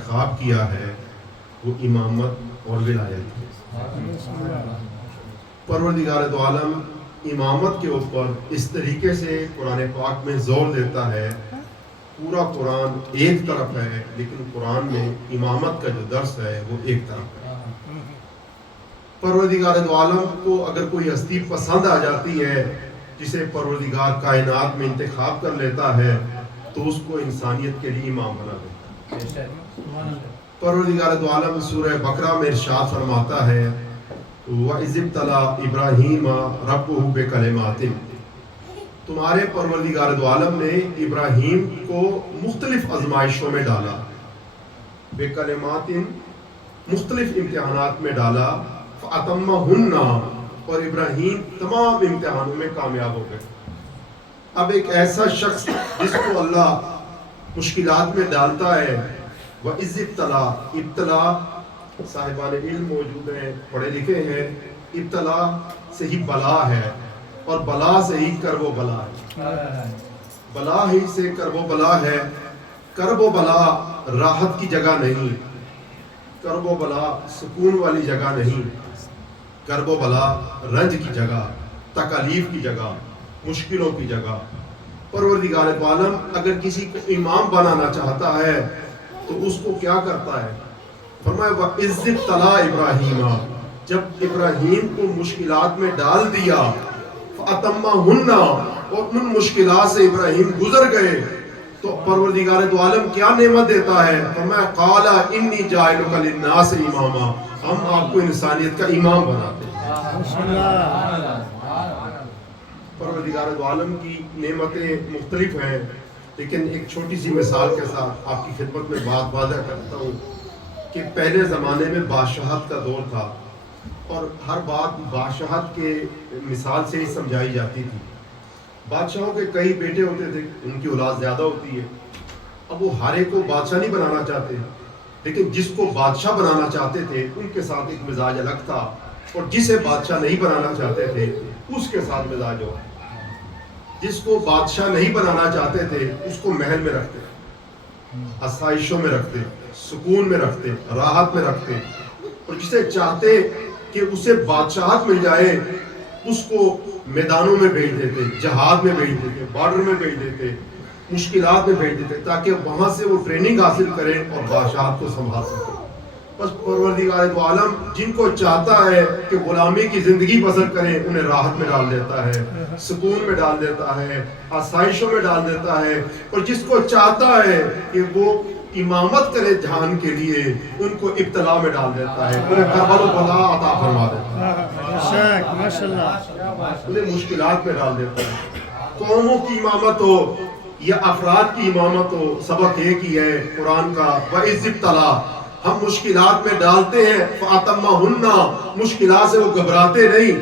انتخاب کیا ہے وہ امامت اور ولایت ہے۔ پروردگار دو عالم امامت کے اوپر اس طریقے سے قرآن پاک میں زور دیتا ہے، پورا قرآن ایک طرف ہے لیکن قرآن میں امامت کا جو درس ہے وہ ایک طرف ہے۔ پروردگار دو عالم کو اگر کوئی ہستی پسند آ جاتی ہے جسے پروردگار کائنات میں انتخاب کر لیتا ہے تو اس کو انسانیت کے لیے امام بنا دیتا ہے۔ پروردگار دو عالم سورہ بقرہ میں ارشاد فرماتا ہے وَإِذِ ابْتَلَىٰ إِبْرَاهِيمَ رَبُّهُ بِكَلِمَاتٍ، تمہارے پروردگار دو عالم نے ابراہیم کو مختلف آزمائشوں میں ڈالا، بِكَلِمَاتٍ مختلف امتحانات میں ڈالا، فَأَتَمَّهُنَّ اور ابراہیم تمام امتحانوں میں کامیاب ہو گئے۔ اب ایک ایسا شخص جس کو اللہ مشکلات میں ڈالتا ہے، وَإِذِ ابْتَلَىٰ، ابتلا صاحبان علم موجود ہیں، پڑھے لکھے ہیں، ابتلا سے ہی بلا ہے اور بلا سے ہی کرب و بلا ہے، بلا ہی سے کرب و بلا ہے۔ کرب و بلا راحت کی جگہ نہیں، کرب و بلا سکون والی جگہ نہیں، کرب و بلا رنج کی جگہ، تکالیف کی جگہ، مشکلوں کی جگہ۔ پروردگار دو عالم اگر کسی کو امام بنانا چاہتا ہے تو اس کو کیا کرتا ہے؟ فرمایا وَإِذِ ابْتَلَىٰ إِبْرَاهِيمَ، جب ابراہیم کو مشکلات میں ڈال دیا، فَأَتَمَّهُنَّ اور ان مشکلات سے ابراہیم گزر گئے تو پروردگار دو عالم کیا نعمت دیتا ہے؟ فرمایا قَالَ إِنِّي جَاعِلُكَ لِلنَّاسِ إِمَامًا، ہم آپ کو انسانیت کا امام بناتے ہیں۔ پروردگار دو عالم کی نعمتیں مختلف ہیں، لیکن ایک چھوٹی سی مثال کے ساتھ آپ کی خدمت میں بات واضح کرتا ہوں کہ پہلے زمانے میں بادشاہت کا دور تھا اور ہر بات بادشاہت کے مثال سے ہی سمجھائی جاتی تھی۔ بادشاہوں کے کئی بیٹے ہوتے تھے، ان کی اولاد زیادہ ہوتی ہے، اب وہ ہر ایک کو بادشاہ نہیں بنانا چاہتے، لیکن جس کو بادشاہ بنانا چاہتے تھے ان کے ساتھ ایک مزاج الگ تھا، اور جسے بادشاہ نہیں بنانا چاہتے تھے اس کے ساتھ مزاج ہو۔ جس کو بادشاہ نہیں بنانا چاہتے تھے اس کو محل میں رکھتے، آسائشوں میں رکھتے، سکون میں رکھتے، راحت میں رکھتے، اور جسے چاہتے کہ اسے بادشاہت مل جائے اس کو میدانوں میں بھیج دیتے، جہاد میں بھیج دیتے، بارڈر میں بھیج دیتے، مشکلات میں بھیج دیتے تاکہ وہاں سے وہ ٹریننگ حاصل کریں اور بادشاہت کو سنبھال سکیں۔ بس پروردگار دو عالم جن کو چاہتا ہے کہ غلامی کی زندگی بسر کریں انہیں راحت میں ڈال دیتا ہے، سکون میں ڈال دیتا ہے، آسائشوں میں ڈال دیتا ہے، اور جس کو چاہتا ہے کہ وہ امامت کرے جہان کے لیے ان کو ابتلا میں ڈال دیتا ہے، انہیں کرب و بلا عطا فرما دیتا ہے، انہیں مشکلات میں ڈال دیتا ہے۔ قوموں کی امامت ہو یا افراد کی امامت ہو، سبق ایک ہی ہے قرآن کا، وَإِذِ ابْتَلَىٰ، ہم مشکلات میں ڈالتے ہیں، فَأَتَمَّهُنَّ، مشکلات سے وہ گھبراتے نہیں،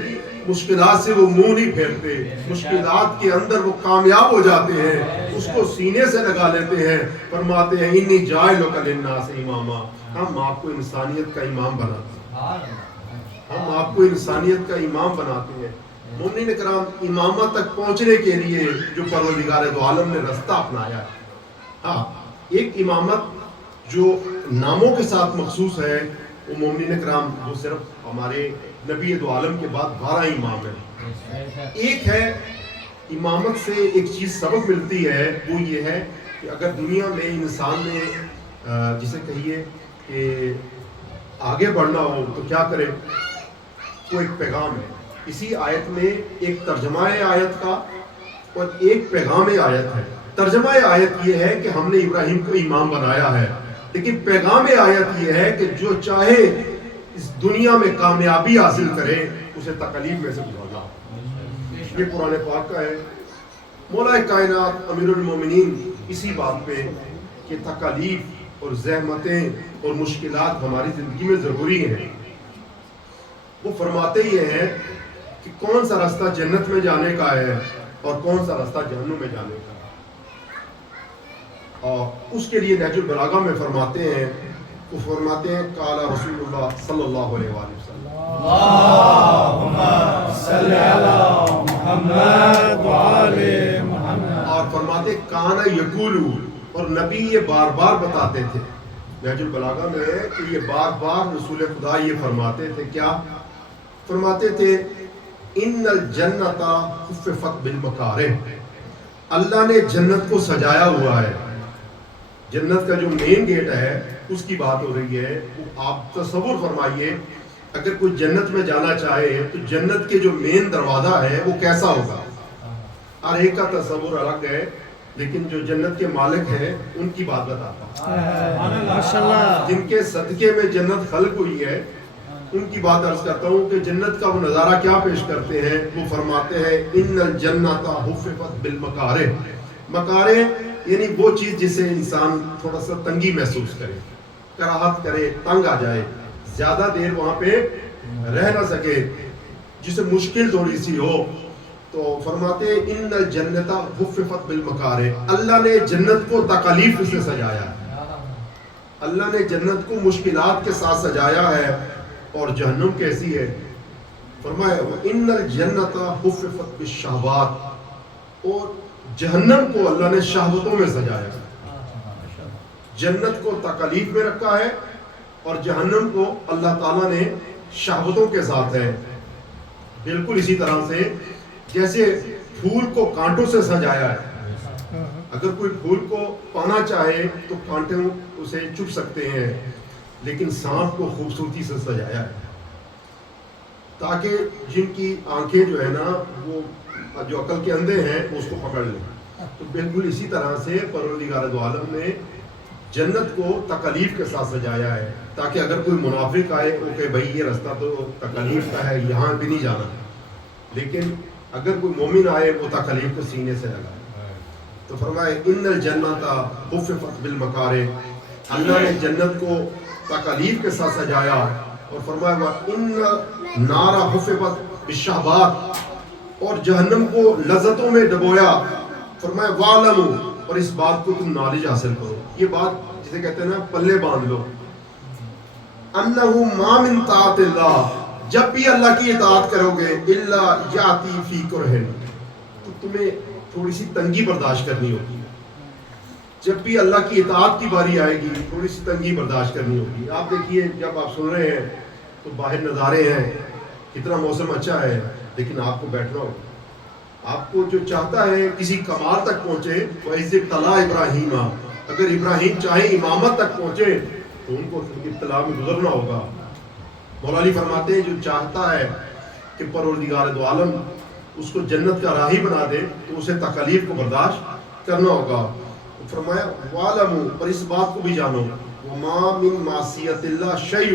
مشکلات سے وہ منہ نہیں پھیرتے، مشکلات کے اندر وہ کامیاب ہو جاتے ہیں، اس کو سینے سے لگا لیتے ہیں، فرماتے ہیں اِنِّي جَاعِلُكَ لِلنَّاسِ إِمَامًا، ہم آپ کو انسانیت کا امام بناتے ہیں، ہم آپ کو انسانیت کا امام بناتے ہیں۔ مومنین کرام، امامت تک پہنچنے کے لیے جو پروردگار دو عالم نے رستہ اپنایا ہے، ہاں ایک امامت جو ناموں کے ساتھ مخصوص ہے، وہ مومنین کرام وہ صرف ہمارے نبی دو عالم کے بعد 12 امام ہیں۔ ایک ہے امامت سے ایک چیز سبق ملتی ہے، وہ یہ ہے کہ اگر دنیا میں انسان نے جسے کہیے کہ آگے بڑھنا ہو تو کیا کرے، وہ ایک پیغام ہے۔ اسی آیت میں ایک ترجمہ آیت کا اور ایک پیغام آیت ہے۔ ترجمہ آیت یہ ہے کہ ہم نے ابراہیم کو امام بنایا ہے، لیکن پیغام آیت یہ ہے کہ جو چاہے اس دنیا میں کامیابی حاصل کرے اسے تکلیف میں سے گزرنا۔ یہ قرآن پاک کا ہے۔ مولا کائنات امیر المومنین اسی بات پہ کہ تکالیف اور زحمتیں اور مشکلات ہماری زندگی میں ضروری ہیں، وہ فرماتے یہ ہیں کہ کون سا راستہ جنت میں جانے کا ہے اور کون سا راستہ جہنم میں جانے کا ہے، اور اس کے لیے نہج البلاغہ میں فرماتے ہیں، وہ فرماتے ہیں قال رسول اللہ صلی اللہ علیہ وآلہ وسلم، اللہم صلی علی محمد وآل محمد، اور فرماتے کانا یقولو، اور نبی یہ بار بار بتاتے تھے نہج البلاغہ میں ہے کہ یہ بار بار رسول خدا یہ فرماتے تھے، کیا فرماتے تھے؟ ان الجنت خففت بالمکارہ، اللہ نے جنت کو سجایا ہوا ہے۔ جنت کا جو مین گیٹ ہے اس کی بات ہو رہی ہے۔ آپ تصور فرمائیے اگر کوئی جنت میں جانا چاہے تو جنت کے جو مین دروازہ ہے وہ کیسا ہوگا؟ ہر ایک کا تصور الگ ہے، لیکن جو جنت کے مالک ہیں ان کی بات بتاتا ہوں، ماشاءاللہ، جن کے صدقے میں جنت خلق ہوئی ہے ان کی بات عرض کرتا ہوں کہ جنت کا وہ نظارہ کیا پیش کرتے ہیں۔ وہ فرماتے ہیں ان الجنت حففت بالمکارہ، مکارہ یعنی وہ چیز جسے انسان تھوڑا سا تنگی محسوس کرے، کراہت کرے، تنگ آ جائے، زیادہ دیر وہاں پہ رہ نہ سکے، جسے مشکل تھوڑی سی ہو، تو فرماتے ہیں ان الجنت حففت بالمکارہ، اللہ نے جنت کو تکالیف سے سجایا ہے، اللہ نے جنت کو مشکلات کے ساتھ سجایا ہے۔ اور جہنم کیسی ہے؟ فرمایا ان الجنت حففت بالشہوات، اور جہنم کو اللہ نے شہوتوں میں سجایا ہے۔ جنت کو تکالیف میں رکھا ہے اور جہنم کو اللہ تعالیٰ نے شہوتوں کے ساتھ ہے۔ بالکل اسی طرح سے جیسے پھول کو کانٹوں سے سجایا ہے، اگر کوئی پھول کو پانا چاہے تو کانٹے اسے چپ سکتے ہیں، لیکن سانپ کو خوبصورتی سے سجایا ہے تاکہ جن کی آنکھیں جو ہے نا وہ جو عقل کے اندھے ہیں وہ اس کو پکڑ لیں۔ تو بالکل اسی طرح سے پروردگار دو عالم نے جنت کو تکالیف کے ساتھ سجایا ہے تاکہ اگر کوئی منافق آئے وہ کہ بھائی یہ رستہ تو تکالیف کا ہے، یہاں بھی نہیں جانا، لیکن اگر کوئی مومن آئے وہ تکالیف کو سینے سے لگائے۔ تو فرمائے ان الجنت حففت بالمکارہ، اللہ نے جنت کو تکالیف کے ساتھ سجایا، اور فرمایا ان نار حففت بالشہوات، اور جہنم کو لذتوں میں ڈبویا۔ فرمایا وَاعْلَمُوا، اور اس بات کو تم نالج حاصل کرو، یہ بات جسے کہتے ہیں نا پلے باندھ لو، أَنَّهُ مَا مِن طاعت اللہ، جب بھی اللہ کی اطاعت کرو گے الا یاتی فی کرہ، تو تمہیں تھوڑی سی تنگی برداشت کرنی ہوگی۔ جب بھی اللہ کی اطاعت کی باری آئے گی تھوڑی سی تنگی برداشت کرنی ہوگی۔ آپ دیکھیے جب آپ سن رہے ہیں تو باہر نظارے ہیں، کتنا موسم اچھا ہے، لیکن آپ کو بیٹھنا ہوگا۔ آپ کو جو چاہتا ہے کسی کمال تک پہنچے، وَإِذِ ابْتَلَىٰ إِبْرَاهِيمَ، اگر ابراہیم چاہے امامت تک پہنچے تو ان کو ابتلاء میں گزرنا ہوگا۔ مولا علی فرماتے ہیں جو چاہتا ہے کہ پروردگار دو عالم اس کو جنت کا راہی بنا دے تو اسے تکالیف کو برداشت کرنا ہوگا۔ فرمایا وَاعْلَمُوا، اور اس بات کو بھی جانو، وَمَا مِن مَعْصِيَةِ اللَّهِ شَيْءٌ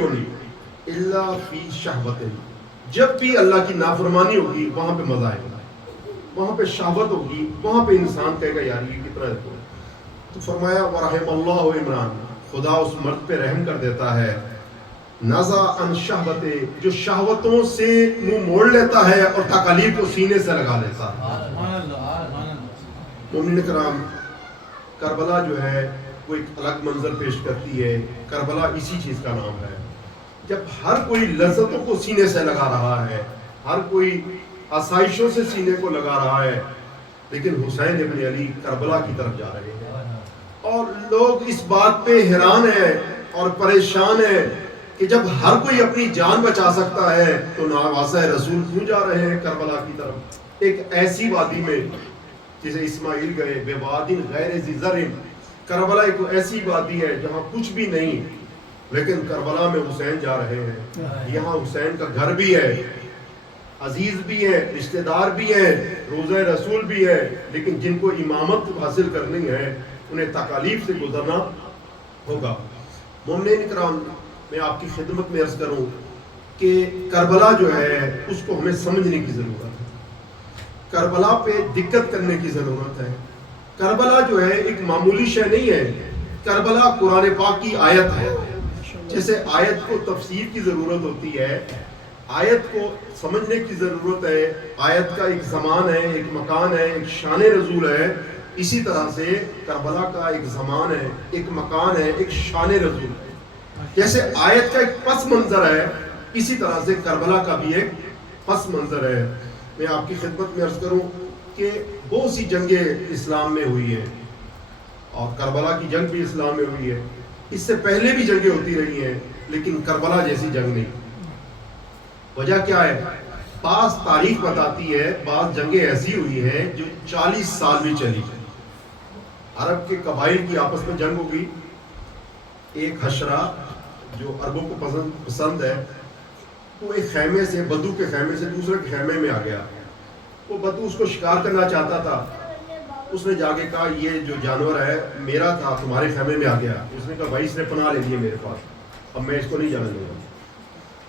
إِلَّا فِي شَهْوَةٍ، جب بھی اللہ کی نافرمانی ہوگی وہاں پہ مزہ آئے گا، وہاں پہ شہوت ہوگی، وہاں پہ انسان کہے گا یار یہ کتنا ہے۔ تو فرمایا وَرَحِمَ اللَّهُ عمران، خدا اس مرد پہ رحم کر دیتا ہے، نزع عن شہوتے، جو شہوتوں سے منہ موڑ لیتا ہے اور تکالیف کو سینے سے لگا لیتا ہے۔ مومنین کرام، کربلا جو ہے وہ ایک الگ منظر پیش کرتی ہے۔ کربلا اسی چیز کا نام ہے، جب ہر کوئی لذتوں کو سینے سے لگا رہا ہے، ہر کوئی آسائشوں سے سینے کو لگا رہا ہے، لیکن حسین ابن علی کربلا کی طرف جا رہے ہیں، اور لوگ اس بات پہ حیران ہیں اور پریشان ہیں کہ جب ہر کوئی اپنی جان بچا سکتا ہے تو نواسہ رسول کیوں جا رہے ہیں کربلا کی طرف؟ ایک ایسی وادی میں جسے اسماعیل گئے، بے وادٍ غیر ذی زرع، کربلا ایک ایسی وادی ہے جہاں کچھ بھی نہیں، لیکن کربلا میں حسین جا رہے ہیں۔ یہاں حسین کا گھر بھی ہے، عزیز بھی ہے، رشتہ دار بھی ہے، روزہ رسول بھی ہے، لیکن جن کو امامت حاصل کرنی ہے انہیں تکالیف سے گزرنا ہوگا۔ مومنین کرام، میں آپ کی خدمت میں عرض کروں کہ کربلا جو ہے اس کو ہمیں سمجھنے کی ضرورت ہے، کربلا پہ دقت کرنے کی ضرورت ہے۔ کربلا جو ہے ایک معمولی شے نہیں ہے، کربلا قرآن پاک کی آیت ہے۔ جیسے آیت کو تفسیر کی ضرورت ہوتی ہے، آیت کو سمجھنے کی ضرورت ہے، آیت کا ایک زمان ہے، ایک مکان ہے، ایک شان نزول ہے، اسی طرح سے کربلا کا ایک زمان ہے، ایک مکان ہے، ایک شان نزول ہے۔ جیسے آیت کا ایک پس منظر ہے، اسی طرح سے کربلا کا بھی ایک پس منظر ہے۔ میں آپ کی خدمت میں عرض کروں کہ بہت سی جنگیں اسلام میں ہوئی ہیں، اور کربلا کی جنگ بھی اسلام میں ہوئی ہے، اس سے پہلے بھی جنگیں ہوتی رہی ہیں لیکن کربلا جیسی جنگ نہیں. وجہ کیا ہے؟ بعض تاریخ بتاتی ہے بعض جنگیں ایسی ہوئی ہیں جو 40 سال بھی چلی. عرب کے قبائل کی آپس میں جنگ ہو گئی. ایک حشرہ جو عربوں کو پسند ہے وہ ایک خیمے سے، بدو کے خیمے سے دوسرے کے خیمے میں آ گیا. وہ بدو اس کو شکار کرنا چاہتا تھا. اس نے جا کے کہا یہ جو جانور ہے میرا تھا، تمہارے خیمے میں آ گیا. اس نے کہا بھائی اس نے پناہ لے لی میرے پاس، اب میں اس کو نہیں جانے دوں گا.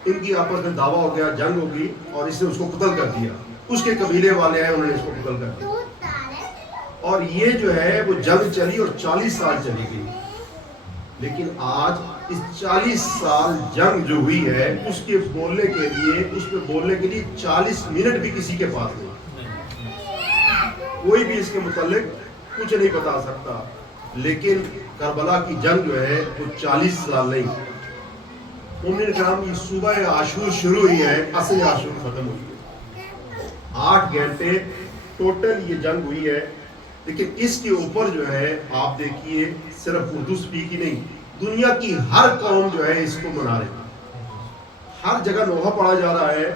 ان کی آپس میں دعویٰ ہو گیا، جنگ ہوگی اور اس نے اس کو قتل کر دیا. اس کے قبیلے والے آئے، انہوں نے اس کو قتل کر دیا. اور یہ جو ہے وہ جنگ چلی اور 40 سال چلی گئی. لیکن آج اس 40 سال جنگ جو ہوئی ہے اس کے بولنے کے لیے 40 منٹ بھی کسی کے پاس نہیں. کوئی بھی اس کے متعلق کچھ نہیں بتا سکتا. لیکن کربلا کی جنگ جو ہے وہ 40 سال نہیں. مومنین کرام یہ صبح عاشور شروع ہوئی ہے، اصل عاشور ختم ہوئی ہے. 8 گھنٹے ٹوٹل یہ جنگ ہوئی ہے. لیکن اس کے اوپر جو ہے آپ دیکھیے صرف اردو سپیک ہی نہیں، دنیا کی ہر قوم جو ہے اس کو منا رہی ہے. ہر جگہ نوحہ پڑھا جا رہا ہے.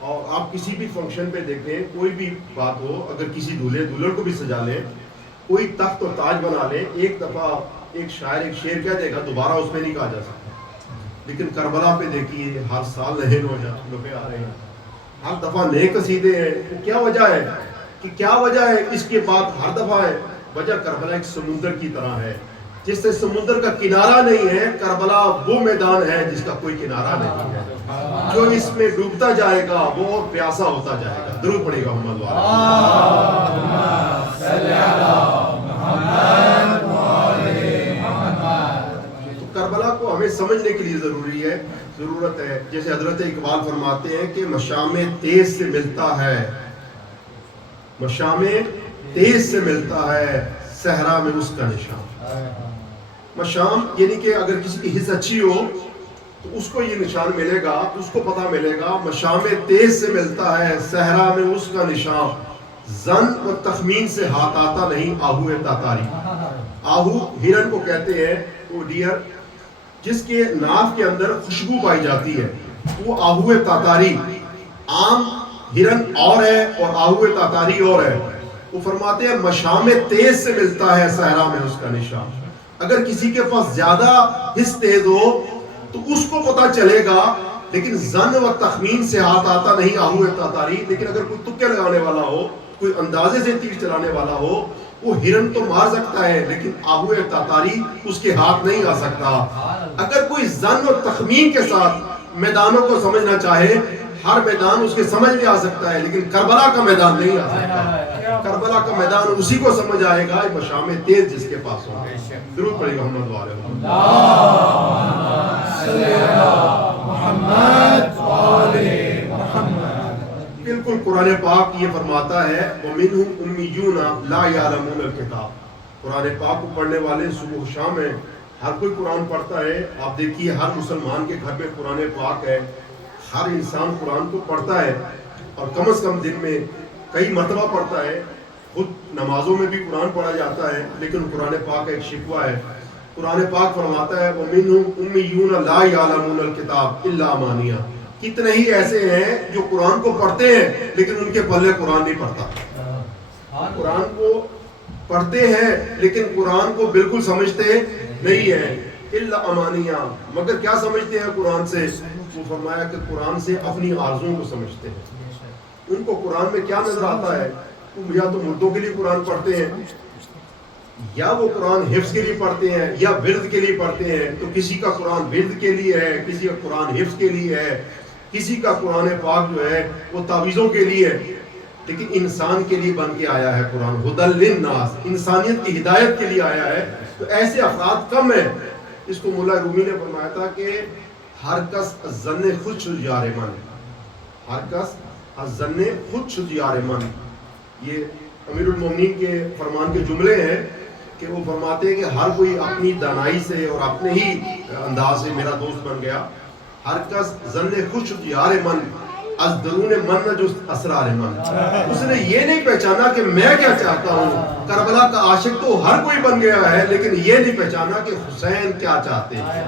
اور آپ کسی بھی فنکشن پہ دیکھیں، کوئی بھی بات ہو، اگر کسی دلہن کو بھی سجا لیں، کوئی تخت اور تاج بنا لیں، ایک دفعہ ایک شاعر ایک شعر کہہ دے گا، دوبارہ اس میں نہیں کہا جا سکتا. لیکن کربلا پہ دیکھیے ہر سال نئے لوہے آ رہے ہیں، ہر دفعہ نئے قصیدے ہیں. کیا وجہ ہے کہ کیا وجہ ہے اس کے بعد ہر دفعہ ہے؟ وجہ کربلا ایک سمندر کی طرح ہے، جس سے سمندر کا کنارہ نہیں ہے. کربلا وہ میدان ہے جس کا کوئی کنارہ نہیں ہے. جو اس میں ڈوبتا جائے گا وہ اور پیاسا ہوتا جائے گا. درود پڑے گا محمد تو کربلا کو ہمیں سمجھنے کے لیے ضرورت ہے. جیسے حضرت اقبال فرماتے ہیں کہ مشام تیز سے ملتا ہے، مشام تیز سے ملتا ہے صحرا میں اس کا نشان. مشام یعنی کہ اگر کسی کی حس اچھی ہو تو اس کو یہ نشان ملے گا، اس کو پتہ ملے گا. مشام تیز سے ملتا ہے صحرا میں اس کا نشان، زن و تخمین سے ہاتھ آتا نہیں آہو تاتاری. آہو ہرن کو کہتے ہیں، وہ ڈیئر جس کے ناف کے اندر خوشبو پائی جاتی ہے، وہ آہو تاتاری. عام ہرن اور ہے اور آہو تاتاری اور ہے. وہ فرماتے ہیں مشام تیز سے ملتا ہے صحرا میں اس کا نشان. اگر کسی کے پاس زیادہ حس تیز ہو تو اس کو پتہ چلے گا، لیکن زن و تخمین سے ہاتھ آتا نہیں آہو تاتاری. لیکن اگر کوئی تکے لگانے والا ہو، کوئی اندازے سے تیر چلانے والا ہو، وہ ہرن تو مار سکتا ہے لیکن آہو تاتاری اس کے ہاتھ نہیں آ سکتا. اگر کوئی زن و تخمین کے ساتھ میدانوں کو سمجھنا چاہے، ہر میدان اس کے سمجھ میں آ سکتا ہے، لیکن کربلا کا میدان نہیں آ سکتا. کربلا کا میدان اسی کو سمجھ آئے گا مشام تیز جس کے پاس ہو. درود پڑھیں گے محمد والے بالکل. قرآن پاک یہ فرماتا ہے وَمِنْهُمْ أُمِّيُّونَ لَا يَعْلَمُونَ الْكِتَابَ. قرآن پاک کو پڑھنے والے صبح و شام ہیں، ہر کوئی قرآن پڑھتا ہے. آپ دیکھیے ہر مسلمان کے گھر میں قرآن پاک ہے. ہر انسان قرآن کو پڑھتا ہے اور کم از کم دن میں کئی مرتبہ پڑھتا ہے. خود نمازوں میں بھی قرآن پڑھا جاتا ہے، لیکن قرآن پاک ایک شکوہ ہے. قرآن پاک فرماتا ہے وَمِنْهُمْ أُمِّيُّونَ لَا يَعْلَمُونَ الْكِتَابَ إِلَّا أَمَانِيَّ. کتنے ہی ایسے ہیں جو قرآن کو پڑھتے ہیں لیکن ان کے پلے قرآن نہیں پڑھتا. قرآن کو پڑھتے ہیں لیکن قرآن کو بالکل سمجھتے نہیں ہیں. الا امانیہ، مگر کیا سمجھتے ہیں قرآن سے؟ وہ فرمایا کہ قرآن سے اپنی آرزوؤں کو سمجھتے ہیں. ان کو قرآن میں کیا نظر آتا ہے؟ یا تو مردوں کے لیے قرآن پڑھتے ہیں، یا وہ قرآن حفظ کے لیے پڑھتے ہیں، یا ورد کے لیے پڑھتے ہیں. تو کسی کا قرآن ورد کے لیے ہے، کسی کا قرآن حفظ کے لیے ہے، کسی کا قرآن پاک جو ہے وہ تعویذوں کے لیے ہے. لیکن انسان کے لیے بن کے آیا ہے قرآن، ہدی للناس، انسانیت کی ہدایت کے لیے آیا ہے. تو ایسے افراد کم ہیں. اس کو مولا رومی نے فرمایا تھا کہ ہر کس ظن خود شد یار من، ہر کس ظن خود شد یار من. یہ امیر المومنین کے فرمان کے جملے ہیں کہ وہ فرماتے ہیں کہ ہر کوئی اپنی دانائی سے اور اپنے ہی انداز سے میرا دوست بن گیا. ہر کس ظن خود شد یار من، از درون من نجست اسرار من. اس نے یہ نہیں پہچانا کہ میں کیا چاہتا ہوں. کربلا کا عاشق تو ہر کوئی بن گیا ہے لیکن یہ نہیں پہچانا کہ حسین کیا چاہتے ہیں.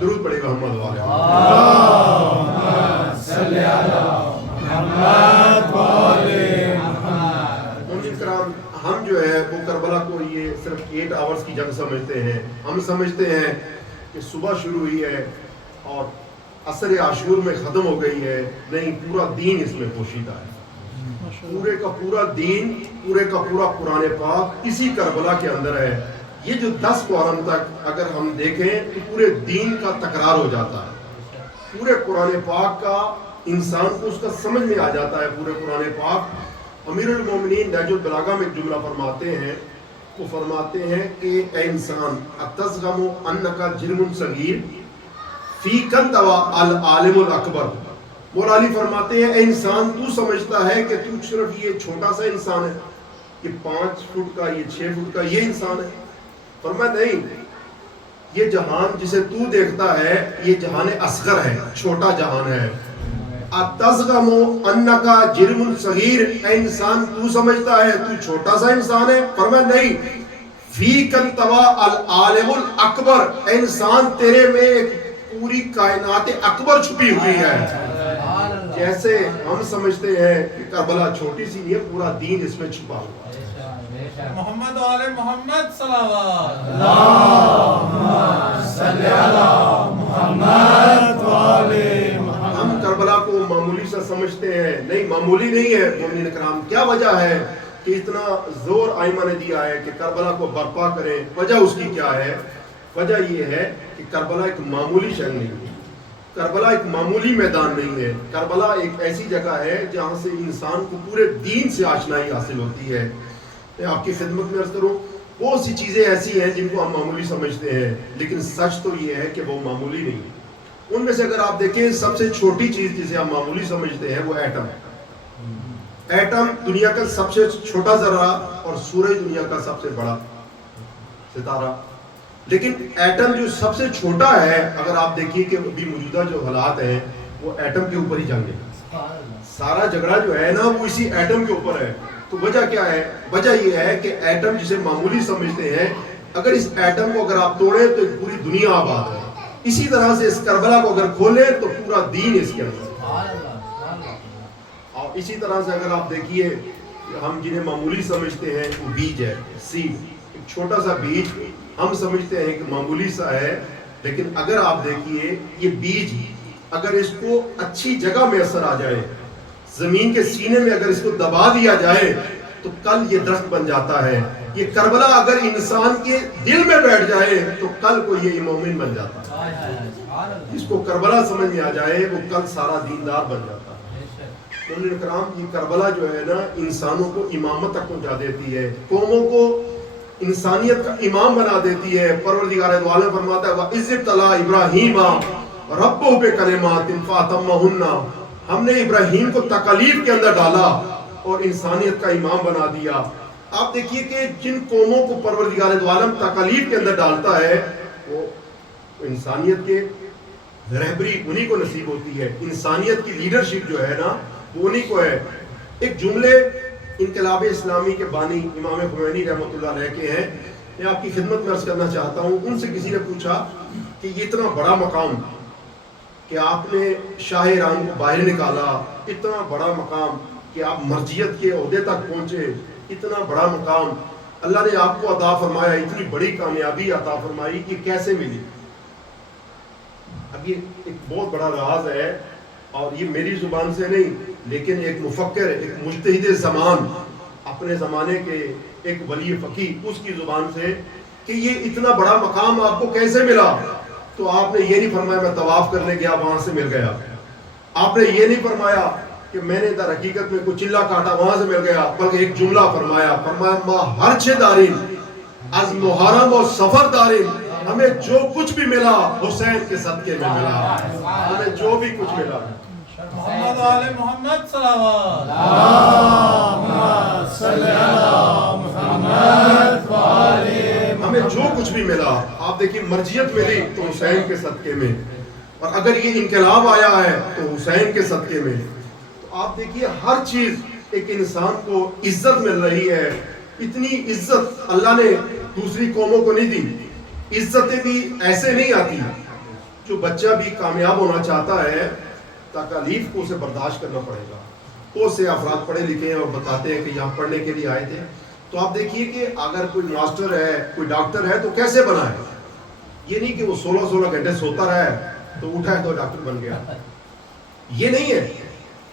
درود پڑھے محمد والے صلی علی محمد والے مومنین کرام، ہم جو ہے وہ کربلا کو یہ صرف 8 آورز کی جنگ سمجھتے ہیں. ہم سمجھتے ہیں کہ صبح شروع ہوئی ہے اور عصر عاشور میں ختم ہو گئی ہے. نہیں، پورا دین اس میں پوشیدہ ہے. پورے کا پورا دین، پورے کا پورا قرآن پاک اسی کربلا کے اندر ہے. یہ جو 10 محرم تک اگر ہم دیکھیں تو پورے دین کا تکرار ہو جاتا ہے. پورے قرآن پاک کا انسان کو اس کا سمجھ میں آ جاتا ہے. پورے قرآن پاک امیر المومنین نہج البلاغہ میں ایک جملہ فرماتے ہیں. وہ فرماتے ہیں کہ اے انسان اتزغم انکا جرم صغیر فی کنتوا العالم الاکبر. مولا علی فرماتے ہیں اے انسان تو سمجھتا ہے کہ تو صرف یہ چھوٹا سا انسان ہے، یہ 5 فٹ کا، یہ 6 فٹ کا یہ انسان ہے. فرمایا نہیں، یہ جہان جسے تو دیکھتا ہے یہ جہان اصغر ہے، چھوٹا جہان ہے. اتزغم انکا جرم صغیر، اے انسان تو سمجھتا ہے تو چھوٹا سا انسان ہے. فرمایا نہیں، فی کنتوا العالم الاکبر، اے انسان تیرے میں ایک پوری کائنات اکبر چھپی ہوئی ہے. جیسے ہم سمجھتے ہیں کہ کربلا چھوٹی سی نہیں ہے، پورا دین اس میں چھپا ہوا ہے. محمد والے محمد صلوات اللہم صلی علی محمد والے محمد. ہم کربلا کو معمولی سا سمجھتے ہیں. نہیں، معمولی نہیں ہے مومنین کرام. کیا وجہ ہے کہ اتنا زور آئمہ نے دیا ہے کہ کربلا کو برپا کریں؟ وجہ اس کی کیا ہے؟ وجہ یہ ہے کہ کربلا ایک معمولی شہر نہیں ہے، کربلا ایک معمولی میدان نہیں ہے. کربلا ایک ایسی جگہ ہے جہاں سے انسان کو پورے دین سے آشنائی حاصل ہوتی ہے. میں آپ کی خدمت میں عرض کروں، بہت سی چیزیں ایسی ہیں جن کو ہم معمولی سمجھتے ہیں لیکن سچ تو یہ ہے کہ وہ معمولی نہیں ہے. ان میں سے اگر آپ دیکھیں سب سے چھوٹی چیز جسے ہم معمولی سمجھتے ہیں وہ ایٹم ہے. ایٹم دنیا کا سب سے چھوٹا ذرہ اور سورج دنیا کا سب سے بڑا ستارہ. لیکن ایٹم جو سب سے چھوٹا ہے، اگر آپ دیکھیے کہ ابھی موجودہ جو حالات ہیں وہ ایٹم کے اوپر ہی جنگ ہے. سارا جھگڑا جو ہے نا وہ اسی ایٹم کے اوپر ہے. تو وجہ کیا ہے؟ وجہ یہ ہے کہ ایٹم جسے معمولی سمجھتے ہیں، اگر اس ایٹم کو اگر آپ توڑیں تو پوری دنیا آباد ہے. اسی طرح سے اس کربلا کو اگر کھولیں تو پورا دین اس کے اندر. اور اسی طرح سے اگر آپ دیکھیے ہم جنہیں معمولی سمجھتے ہیں وہ بیج ہے، سیڈ، ایک چھوٹا سا بیج ہم سمجھتے ہیں کہ معمولی سا ہے، لیکن اگر آپ دیکھیے یہ بیج اگر اس کو اچھی جگہ میں اثر آ جائے، زمین کے سینے میں اگر اس کو دبا دیا جائے تو کل یہ درخت بن جاتا ہے. یہ کربلا اگر انسان کے دل میں بیٹھ جائے تو کل کو یہ مومن بن جاتا ہے. جس کو کربلا سمجھ میں آ جائے وہ کل سارا دیندار بن جاتا ہے. مومنین کرام، یہ کربلا جو ہے نا انسانوں کو امامت تک پہنچا دیتی ہے، قوموں کو انسانیت کا امام بنا دیتی ہے. پروردگار دو عالم فرماتا ہے وَإِذِ ابْتَلَىٰ إِبْرَاهِيمَ رَبُّهُ بِكَلِمَاتٍ فَأَتَمَّهُنَّ. ہم نے ابراہیم کو تکالیف کے اندر ڈالا اور انسانیت کا امام بنا دیا. آپ دیکھیے کہ جن قوموں کو پروردگار دو عالم تکالیف کے اندر ڈالتا ہے وہ انسانیت کے رہبری انہی کو نصیب ہوتی ہے. انسانیت کی لیڈرشپ جو ہے نا وہ انہی کو ہے. ایک جملے انقلاب اسلامی کے بانی امام خمینی رحمۃ اللہ علیہ کے ہیں، میں آپ کی خدمت میں عرض کرنا چاہتا ہوں. ان سے کسی نے پوچھا کہ یہ اتنا بڑا مقام کہ آپ نے شاہ ایران کو باہر نکالا، اتنا بڑا مقام کہ آپ مرجعیت کے عہدے تک پہنچے، اتنا بڑا مقام اللہ نے آپ کو عطا فرمایا، اتنی بڑی کامیابی عطا فرمائی، یہ کیسے ملی؟ اب یہ ایک بہت بڑا راز ہے اور یہ میری زبان سے نہیں لیکن ایک مفکر، ایک مجتہد زمان، اپنے زمانے کے ایک ولی فقیہ، اس کی زبان سے کہ یہ اتنا بڑا مقام آپ کو کیسے ملا. تو آپ نے یہ نہیں فرمایا میں طواف کرنے گیا وہاں سے مل گیا. آپ نے یہ نہیں فرمایا کہ میں نے در حقیقت میں کوئی چلا کاٹا وہاں سے مل گیا، بلکہ ایک جملہ فرمایا ما ہر چھ دارین از محرم و سفر دارین. ہمیں جو کچھ بھی ملا حسین کے صدقے میں ملا. ہمیں جو بھی کچھ ملا محمد والے محمد صلوات اللہم صلی علی محمد والے. ہمیں جو کچھ بھی ملا، آپ دیکھیں مرجعیت ملی تو حسین کے صدقے میں، اور اگر یہ انقلاب آیا ہے تو حسین کے صدقے میں. تو آپ دیکھیے ہر چیز ایک انسان کو عزت مل رہی ہے. اتنی عزت اللہ نے دوسری قوموں کو نہیں دی. عزتیں بھی ایسے نہیں آتی. جو بچہ بھی کامیاب ہونا چاہتا ہے تکالیف کو اسے برداشت کرنا پڑے گا. بہت سے افراد پڑھے لکھے ہیں اور بتاتے ہیں کہ یہاں پڑھنے کے لیے آئے تھے. تو آپ دیکھیے کہ اگر کوئی ماسٹر ہے کوئی ڈاکٹر ہے تو کیسے بنا ہے. یہ نہیں کہ وہ 16 گھنٹے سوتا رہا ہے تو اٹھا ہے تو ڈاکٹر بن گیا. یہ نہیں ہے.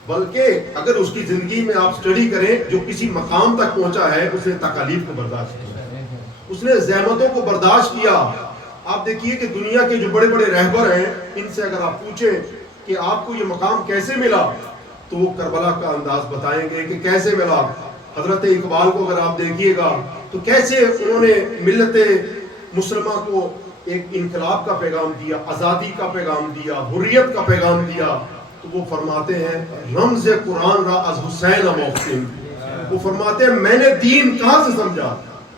بلکہ اگر اس کی زندگی میں آپ سٹڈی کریں جو کسی مقام تک پہنچا ہے اس نے تکالیف کو برداشت کیا, اس نے زحمتوں کو برداشت کیا. آپ دیکھیے کہ دنیا کے جو بڑے بڑے رہبر ہیں ان سے اگر آپ پوچھیں کہ آپ کو یہ مقام کیسے ملا تو وہ کربلا کا انداز بتائیں گے کہ کیسے ملا. حضرت اقبال کو اگر آپ دیکھیے گا تو کیسے انہوں نے ملت مسلمہ کو ایک انقلاب کا پیغام دیا, آزادی کا پیغام دیا, حریت کا پیغام دیا. تو وہ فرماتے ہیں رمز قرآن را از حسین موقتم. وہ فرماتے ہیں میں نے دین کہاں سے سمجھا.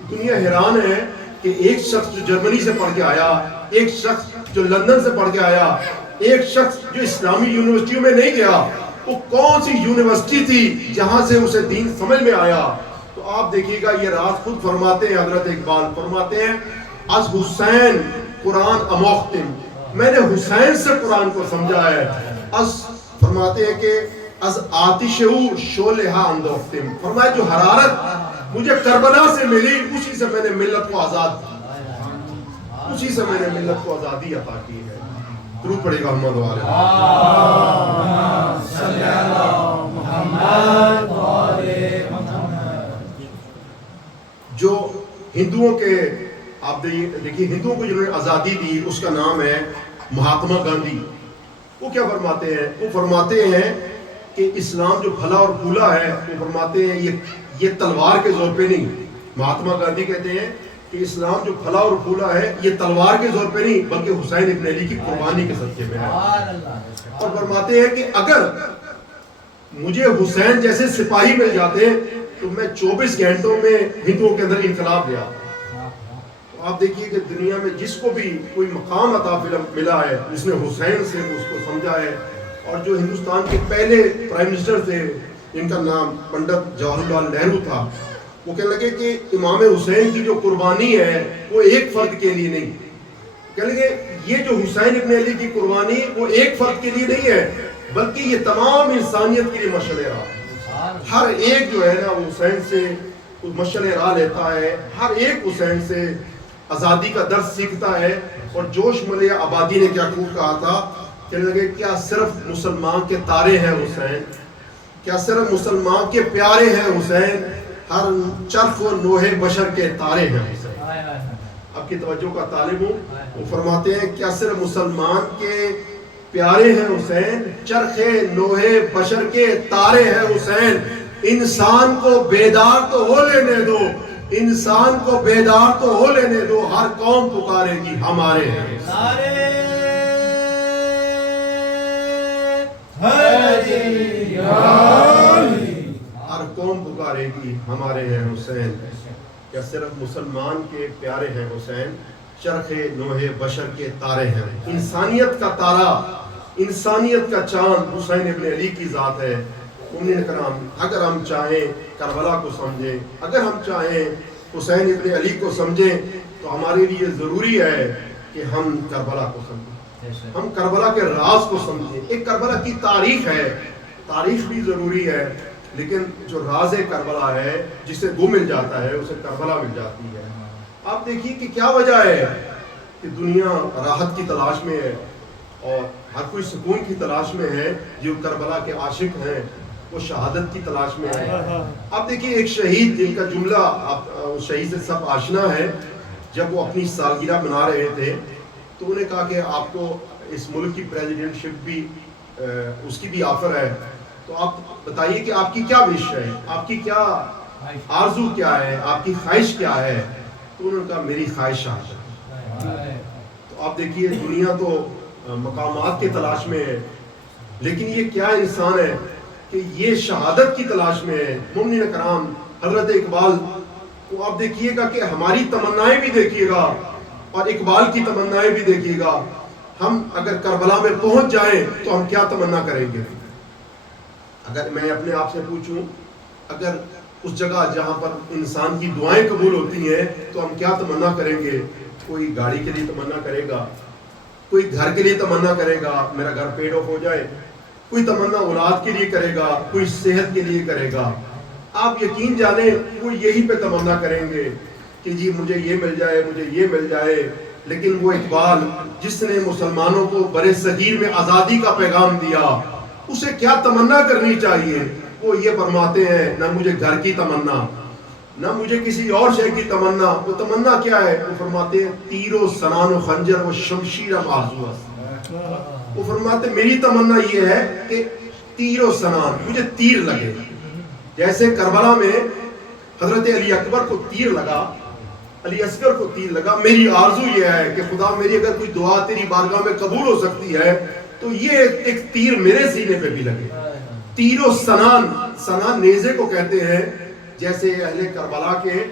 دنیا حیران ہے کہ ایک شخص جو جرمنی سے پڑھ کے آیا, ایک شخص جو لندن سے پڑھ کے آیا, ایک شخص جو اسلامی یونیورسٹیوں میں نہیں گیا, وہ کون سی یونیورسٹی تھی جہاں سے اسے دین سمجھ میں آیا. تو آپ دیکھیے گا یہ راز خود فرماتے ہیں, حضرت اقبال فرماتے ہیں از حسین قرآن اموختم, میں نے حسین سے قرآن کو سمجھا ہے. از فرماتے ہیں کہ از آتش او شعلہ اندوختم, فرمایا جو حرارت مجھے کربلا سے ملی اسی سے میں نے ملت کو آزاد, اسی سے میں نے ملت کو آزادی عطا کی ہے. درود پڑھے گا محمد والے صلی اللہ محمد والے محمد. جو ہندوؤں کے آپ دیکھیے ہندوؤں کو جنہوں نے آزادی دی اس کا نام ہے مہاتما گاندھی. وہ کیا فرماتے ہیں؟ وہ فرماتے ہیں کہ اسلام جو بھلا اور بھولا ہے, وہ فرماتے ہیں یہ تلوار کے زور پہ نہیں. مہاتما گاندھی کہتے ہیں کہ اسلام جو بھلا اور بھولا ہے یہ تلوار کے زور پہ نہیں بلکہ حسین ابن علی کی قربانی کے صدقے میں ہے. اور فرماتے ہیں کہ اگر مجھے حسین جیسے سپاہی مل جاتے تو میں 24 گھنٹوں میں ہندوؤں کے اندر انقلاب لیا. آپ دیکھیے کہ دنیا میں جس کو بھی کوئی مقام عطا ملا ہے اس نے حسین سے اس کو سمجھا ہے. اور جو ہندوستان کے پہلے پرائم منسٹر تھے جن کا نام پنڈت جواہر لال نہرو تھا, وہ کہنے لگے کہ امام حسین کی جو قربانی ہے وہ ایک فرد کے لیے نہیں. کہنے لگے یہ جو حسین ابن علی کی قربانی وہ ایک فرد کے لیے نہیں ہے بلکہ یہ تمام انسانیت کے لیے مشعل راہ. ہر ایک جو ہے نا وہ حسین سے مشعل راہ لیتا ہے, ہر ایک حسین سے آزادی کا درس سیکھتا ہے. اور جوش ملیہ آبادی نے کیا خوب کہا تھا, کہنے لگے کیا صرف مسلمان کے تارے ہیں حسین, کیا صرف مسلمان کے پیارے ہیں حسین, ہر چرخ و نوحے بشر کے تارے ہیں حسین. آپ کی توجہ کا طالب ہوں. وہ فرماتے ہیں کیا صرف مسلمان کے پیارے ہیں حسین, چرخ نوحے بشر کے تارے ہیں حسین. انسان کو بیدار تو ہو لینے دو, انسان کو بیدار تو ہو لینے دو, ہر قوم پکارے گی ہمارے ہیں. ہر قوم پکارے گی ہمارے ہیں حسین. کیا صرف مسلمان کے پیارے ہیں حسین, چرخ نوحے بشر کے تارے ہیں. انسانیت کا تارا, انسانیت کا چاند حسین ابن علی کی ذات ہے. مومنین کرام, اگر ہم چاہیں کربلا کو سمجھیں, اگر ہم چاہیں حسین ابن علی کو سمجھیں تو ہمارے لیے ضروری ہے کہ ہم کربلا کو سمجھیں, ہم کربلا کے راز کو سمجھیں. ایک کربلا کی تاریخ ہے, تاریخ بھی ضروری ہے, لیکن جو راز کربلا ہے جسے وہ مل جاتا ہے اسے کربلا مل جاتی ہے. آپ دیکھیے کہ کیا وجہ ہے کہ دنیا راحت کی تلاش میں ہے اور ہر کوئی سکون کی تلاش میں ہے. جو کربلا کے عاشق ہیں وہ شہادت کی تلاش میں ہے. آپ دیکھیے ایک شہید جن کا جملہ آپ شہید سے سب آشنا ہے, جب وہ اپنی سالگرہ بنا رہے تھے تو انہوں نے کہا کہ آپ کو اس ملک کی پریزیڈنٹ شپ بھی اس کی بھی آفر ہے, تو آپ بتائیے کہ آپ کی کیا وش ہے, آپ کی کیا آرزو کیا ہے, آپ کی خواہش کیا ہے. تو انہوں نے کہا میری خواہش ہے. تو آپ دیکھیے دنیا تو مقامات کی تلاش میں ہے, لیکن یہ کیا انسان ہے کہ یہ شہادت کی تلاش میں ہے. مومنین کرام, حضرت اقبال کو آپ دیکھیے گا کہ ہماری تمنائیں بھی دیکھیے گا اور اقبال کی تمنائیں بھی دیکھیے گا. ہم اگر کربلا میں پہنچ جائیں تو ہم کیا تمنا کریں گے, اگر میں اپنے آپ سے پوچھوں، اگر اس جگہ جہاں پر انسان کی دعائیں قبول ہوتی ہیں تو ہم کیا تمنا کریں گے؟ کوئی گاڑی کے لیے تمنا کرے گا، کوئی گھر کے لیے تمنا کرے گا میرا گھر پیڈ آف ہو جائے، کوئی تمنا اولاد کے لیے کرے گا، کوئی صحت کے لیے کرے گا۔ آپ یقین جانیں وہ یہی پہ تمنا کریں گے کہ جی مجھے یہ مل جائے، مجھے یہ مل جائے۔ لیکن وہ اقبال جس نے مسلمانوں کو برِ صغیر میں آزادی کا پیغام دیا، اسے کیا تمنا کرنی چاہیے؟ وہ یہ فرماتے ہیں نہ مجھے گھر کی تمنا، نہ مجھے کسی اور شے کی تمنا۔ وہ تمنا کیا ہے؟ وہ فرماتے ہیں تیر و سنان و خنجر و شمشیر آرزو است۔ وہ فرماتے میری تمنا یہ ہے کہ تیر و سنان، مجھے تیر لگے، جیسے کربلا میں حضرت علی اکبر کو تیر لگا، علی اصغر کو تیر لگا۔ میری آرزو یہ ہے کہ خدا میری اگر کوئی دعا تیری بارگاہ میں قبول ہو سکتی ہے تو یہ ایک تیر میرے سینے پہ بھی لگے۔ تیر و سنان، سنان نیزے کو کہتے ہیں، جیسے اہل کربلا کے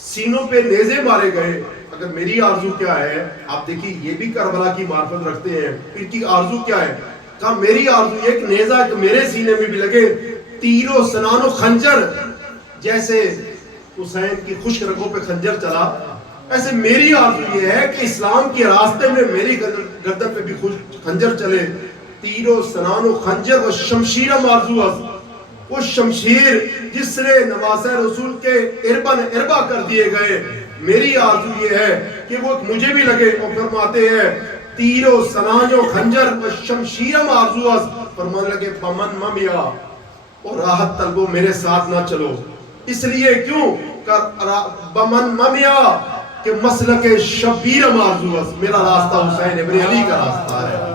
سینوں پہ نیزے مارے گئے۔ اگر میری آرزو کیا ہے، آپ دیکھیے یہ بھی کربلا کی معرفت رکھتے ہیں، ان کی آرزو کیا ہے؟ کہا میری آرزو یہ ایک نیزہ کہ میرے سینے میں بھی لگے، تیر و سنان و خنجر، جیسے حسین کی خشک رگوں پہ خنجر چلا، ایسے میری آرزو یہ ہے کہ اسلام کے راستے میں میری گردن پہ بھی خنجر چلے۔ تیر و سنان و خنجر و شمشیر آرزو است، وہ شمشیر جس نے نواسہ رسول کے اربن اربا کر دیے گئے، میری آرزو یہ ہے کہ وہ مجھے بھی لگے۔ اور فرماتے ہیں تیر و سنان و خنجر و شمشیر آرزو است، فرمانے لگے بمن ممیا، اور راحت طلبو میرے ساتھ نہ چلو۔ اس لیے کیوں بمن ممیا کہ مسلک شبیر آرزو است، میرا راستہ حسین ابن علی کا راستہ ہے،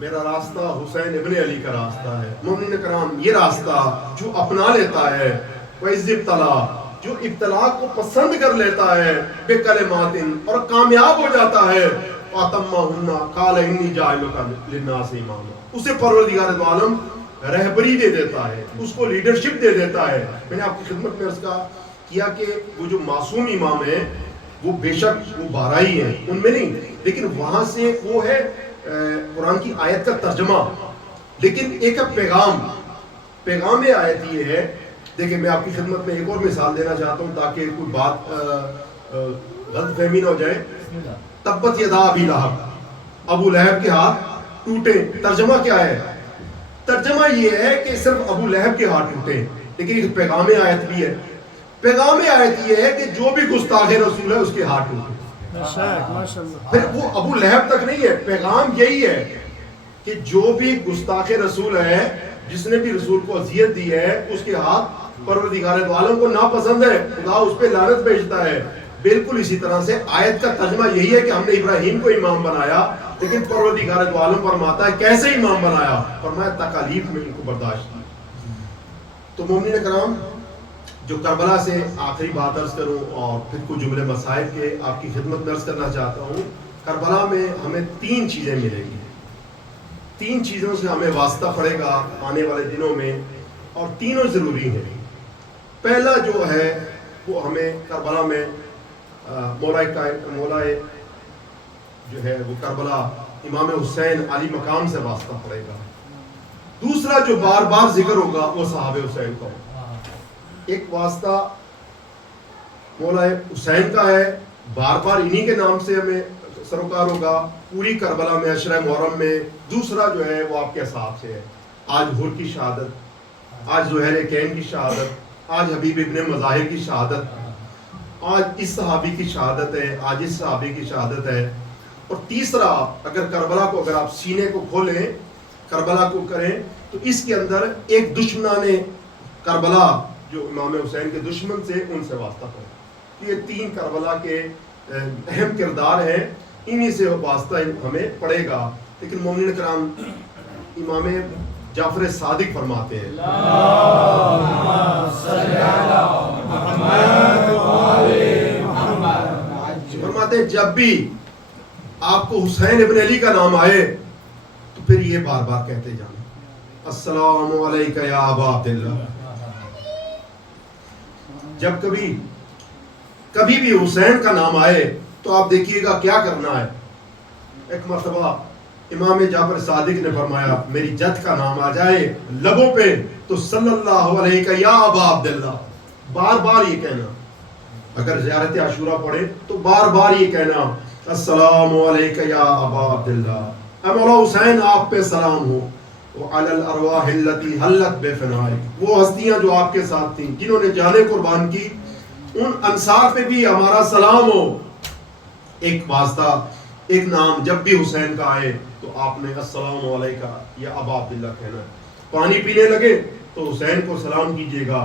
میرا راستہ حسین ابن علی کا راستہ ہے۔ مومنین کرام، یہ راستہ جو اپنا لیتا ہے، وَإِذِ ابْتَلَا، جو ابتلا کو پسند کر لیتا ہے، بِكَلِمَاتٍ، اور کامیاب ہو جاتا ہے، فَأَتَمَّهُنَّ قَالَ إِنِّي جَاعِلُكَ لِلنَّاسِ إِمَامًا، اسے پروردگار دو عالم رہبری دے دیتا ہے، اس کو لیڈرشپ دے دیتا ہے۔ میں نے آپ کی خدمت میں عرض کیا کہ وہ جو معصوم امام ہیں وہ بے شک وہ 12 ہی ہیں، ان میں نہیں، لیکن وہاں سے وہ ہے قرآن کی آیت کا ترجمہ، لیکن ایک پیغام آیت یہ ہے۔ دیکھیں میں آپ کی خدمت میں ایک اور مثال دینا چاہتا ہوں تاکہ کوئی بات غلط فہمی نہ ہو جائے۔ تبت یدا ابی لہب، ابو لہب کے ہاتھ ٹوٹے، ترجمہ کیا ہے؟ ترجمہ یہ ہے کہ صرف ابو لہب کے ہاتھ ٹوٹے، لیکن ایک پیغام آیت بھی ہے۔ پیغام آیت یہ ہے کہ جو بھی گستاخ رسول ہے اس کے ہاتھ ٹوٹے۔ پھر وہ ابو لہب تک نہیں ہے، پیغام یہی ہے کہ جو بھی گستاخ رسول ہے، جس نے بھی رسول کو اذیت دی ہے، اس کے ہاتھ پروردگار دو عالم کو ناپسند ہے، خدا اس پہ لعنت بھیجتا ہے۔ بالکل اسی طرح سے آیت کا ترجمہ یہی ہے کہ ہم نے ابراہیم کو امام بنایا، لیکن پروردگار دو عالم فرماتا ہے کیسے امام بنایا؟ فرمایا تکالیف میں ان کو برداشت کی۔ تو مومنین کرام، جو کربلا سے آخری بات عرض کروں اور پھر کچھ جملے مسائل کے آپ کی خدمت میں عرض کرنا چاہتا ہوں۔ کربلا میں ہمیں 3 چیزیں ملیں گی، 3 چیزوں سے ہمیں واسطہ پڑے گا آنے والے دنوں میں، اور تینوں ضروری ہیں۔ پہلا جو ہے وہ ہمیں کربلا میں مولائے جو ہے وہ کربلا امام حسین علی مقام سے واسطہ پڑے گا۔ دوسرا جو بار بار ذکر ہوگا وہ صحابہ حسین کا ہوگا۔ ایک واسطہ مولا حسین کا ہے، بار بار انہی کے نام سے ہمیں سروکار ہوگا پوری کربلا میں، عشرہ محرم میں۔ دوسرا جو ہے وہ آپ کے حساب سے ہے، آج حر کی شہادت، آج زہیر کین کی شہادت، آج حبیب ابن مظاہر کی شہادت، آج اس صحابی کی شہادت ہے، آج اس صحابی کی شہادت ہے۔ اور تیسرا، اگر کربلا کو اگر آپ سینے کو کھولیں، کربلا کو کریں تو اس کے اندر ایک دشمنان کربلا جو امام حسین کے دشمن سے، ان سے واسطہ پڑے۔ یہ 3 کربلا کے اہم کردار ہیں، انہی سے واسطہ ہمیں پڑے گا۔ لیکن مومنین کرام، امام جعفر صادق فرماتے ہیں جب بھی آپ کو حسین ابن علی کا نام آئے تو پھر یہ بار بار کہتے جانا، السلام علیکہ یا ابا عبداللہ۔ جب کبھی بھی حسین کا نام آئے تو آپ دیکھیے گا کیا کرنا ہے۔ ایک مرتبہ امام جعفر صادق نے فرمایا میری جد کا نام آ جائے لبوں پہ تو صلی اللہ علیہ کا یا ابا عبداللہ، بار بار یہ کہنا. اگر زیارت عاشورہ پڑھے تو بار بار یہ کہنا السلام علیکہ یا ابا عبداللہ، اے مولا حسین آپ پہ سلام ہو. وعلی الارواح التي حلت بفنائک، وہ ہستیاں جو آپ کے ساتھ تھیں جنہوں نے جانیں قربان کی، ان انصار پہ بھی ہمارا سلام ہو. ایک واسطہ، ایک نام جب بھی حسین کا آئے تو آپ نے السلام علیکہ یا ابا عبداللہ کہنا ہے. پانی پینے لگے تو حسین کو سلام کیجیے گا.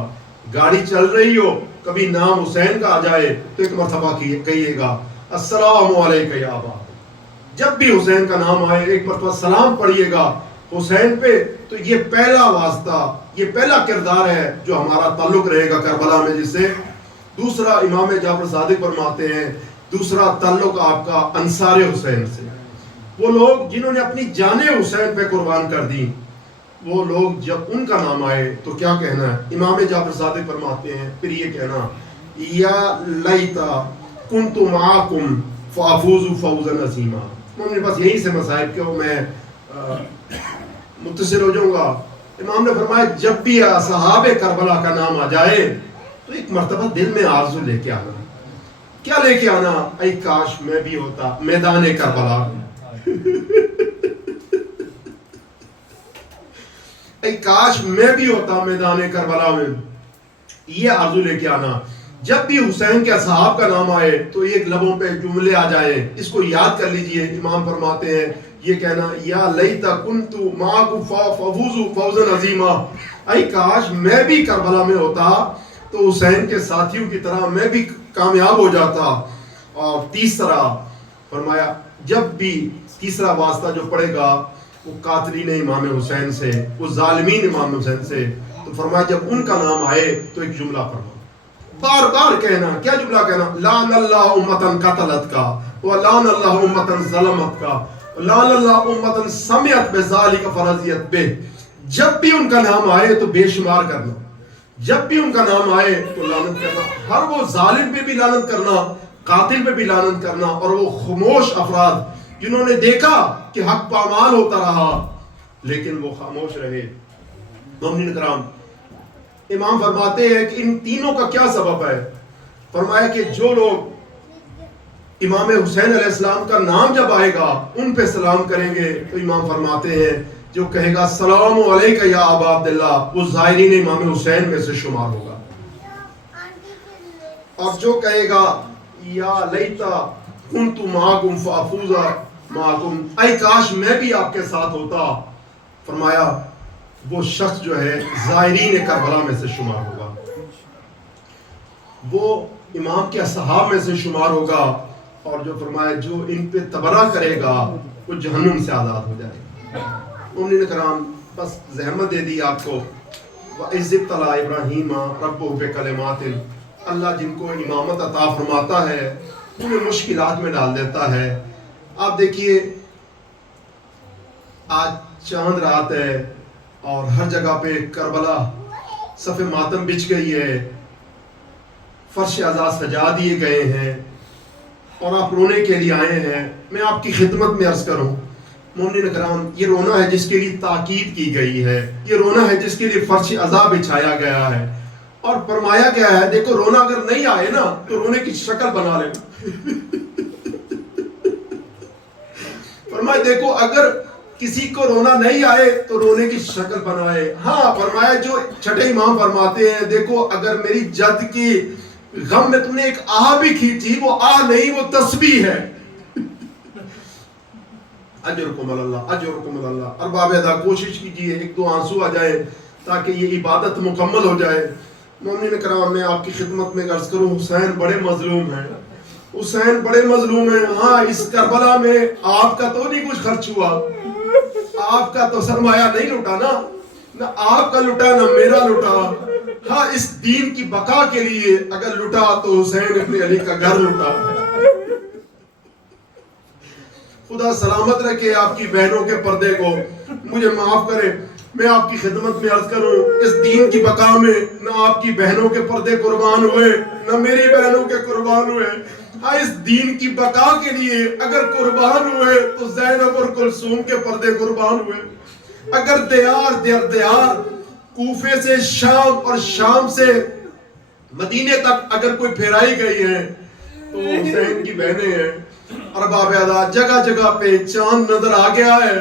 گاڑی چل رہی ہو کبھی نام حسین کا آ جائے تو ایک مرتبہ کہیے گا السلام علیکہ یا ابا. جب بھی حسین کا نام آئے ایک مرتبہ سلام پڑھیے گا حسین پہ. تو یہ پہلا واسطہ، یہ پہلا کردار ہے جو ہمارا تعلق رہے گا کربلا میں جس سے. دوسرا امام جعفر صادق فرماتے ہیں دوسرا تعلق آپ کا انصار حسین سے، وہ لوگ جنہوں نے اپنی جانیں حسین پہ قربان کر دی. وہ لوگ جب ان کا نام آئے تو کیا کہنا ہے؟ امام جعفر صادق فرماتے ہیں پھر یہ کہنا یا لیتا کنت معاکم فافوز فوزا عظیما. میرے پاس یہیں سے مصائب کیوں میں متصل ہو جاؤں گا. امام نے فرمایا جب بھی اصحاب کربلا کا نام آ جائے تو ایک مرتبہ دل میں آرزو لے کے آنا. کیا لے کے آنا؟ اے کاش میں بھی ہوتا میدان کربلا میں. اے کاش میں بھی ہوتا میدان کربلا میں. یہ آرزو لے کے آنا. جب بھی حسین کے اصحاب کا نام آئے تو ایک لبوں پہ جملے آ جائے، اس کو یاد کر لیجئے. امام فرماتے ہیں یہ کہنا یا لیتا کنت معکم فافوز فوزا عظیما، اے کاش میں بھی کربلا میں ہوتا تو حسین کے ساتھیوں کی طرح میں بھی کامیاب ہو جاتا. اور تیسرا فرمایا جب بھی تیسرا واسطہ جو پڑے گا وہ قاتلین امام حسین سے، وہ ظالمین امام حسین سے. تو فرمایا جب ان کا نام آئے تو ایک جملہ فرما بار بار کہنا. کیا جملہ کہنا؟ لعن اللہ امتن قتلت کا ولعن اللہ امتن ظلمت کا لعن اللہ امتن سمعت بذالک فرضیت بہ. جب بھی ان کا نام آئے تو بے شمار کرنا، جب بھی ان کا نام آئے تو لعنت کرنا. ہر وہ ظالم پہ بھی لعنت کرنا، قاتل پہ بھی لعنت کرنا، اور وہ خاموش افراد جنہوں نے دیکھا کہ حق پامال ہوتا رہا لیکن وہ خاموش رہے. مومنین کرام، امام فرماتے ہیں کہ ان تینوں کا کیا سبب ہے؟ فرمایا کہ جو لوگ امام حسین علیہ السلام کا نام جب آئے گا ان پہ سلام کریں گے تو امام فرماتے ہیں جو کہے گا السلام علیکہ یا ابا عبداللہ وہ زائرین امام حسین میں سے شمار ہوگا. اور جو کہے گا یا لیتا کنت معکم فافوز معکم، اے کاش میں بھی آپ کے ساتھ ہوتا، فرمایا وہ شخص جو ہے زائرین کربلا میں سے شمار ہوگا، وہ امام کے اصحاب میں سے شمار ہوگا. اور جو فرمایا جو ان پہ تبرہ کرے گا وہ جہنم سے آزاد ہو جائے گا. مومنین کرام، بس زحمت دے دی آپ کو. وَإِذِ ابْتَلَىٰ إِبْرَاهِيمَ رَبُّهُ بِكَلِمَاتٍ، اللہ جن کو امامت عطا فرماتا ہے انہیں مشکلات میں ڈال دیتا ہے. آپ دیکھیے آج چاند رات ہے اور ہر جگہ پہ کربلا صف ماتم بچھ گئی ہے، فرش عزا سجا دیے گئے ہیں اور آپ رونے کے لیے آئے ہیں. میں آپ کی خدمت میں عرض کروں مومنین کرام، یہ رونا ہے جس کے لیے تاکید کی گئی ہے، یہ رونا ہے جس کے لیے فرش عزا بچھایا گیا ہے. اور فرمایا گیا ہے دیکھو رونا اگر نہیں آئے نا تو رونے کی شکل بنا لینا. فرمایا دیکھو اگر کسی کو رونا نہیں آئے تو رونے کی شکل بنائے. ہاں فرمایا جو چھٹے امام فرماتے ہیں دیکھو اگر میری جد کی غم میں تم نے ایک آہ بھی کھینچی، وہ آہ نہیں وہ تسبیح ہے. اجرکم اللہ اجرکم اللہ. ارباب ادا کوشش کیجئے ایک دو آنسو آ جائے تاکہ یہ عبادت مکمل ہو جائے. مومنین کرام، میں آپ کی خدمت میں عرض کروں حسین بڑے مظلوم ہیں، حسین بڑے مظلوم ہیں. ہاں اس کربلا میں آپ کا تو نہیں کچھ خرچ ہوا، آپ کا تو سرمایہ نہیں لٹا نا، نہ آپ کا لٹا نہ میرا لٹا. ہاں اس دین کی بقا کے لیے اگر لٹا تو حسین ابن علی کا گھر لٹا. خدا سلامت رکھے آپ کی بہنوں کے پردے کو. مجھے معاف کرے میں آپ کی خدمت میں عرض کروں اس دین کی بقا میں نہ آپ کی بہنوں کے پردے قربان ہوئے نہ میری بہنوں کے قربان ہوئے. ہاں اس دین کی بقا کے لیے اگر قربان ہوئے تو زینب اور کلثوم کے پردے قربان ہوئے. اگر دیار کوفے سے شام اور شام سے مدینے تک اگر کوئی پھیرائی گئی ہے تو حسین کی بہنیں ہیں. ارباب ادا جگہ جگہ پہ چاند نظر آ گیا ہے,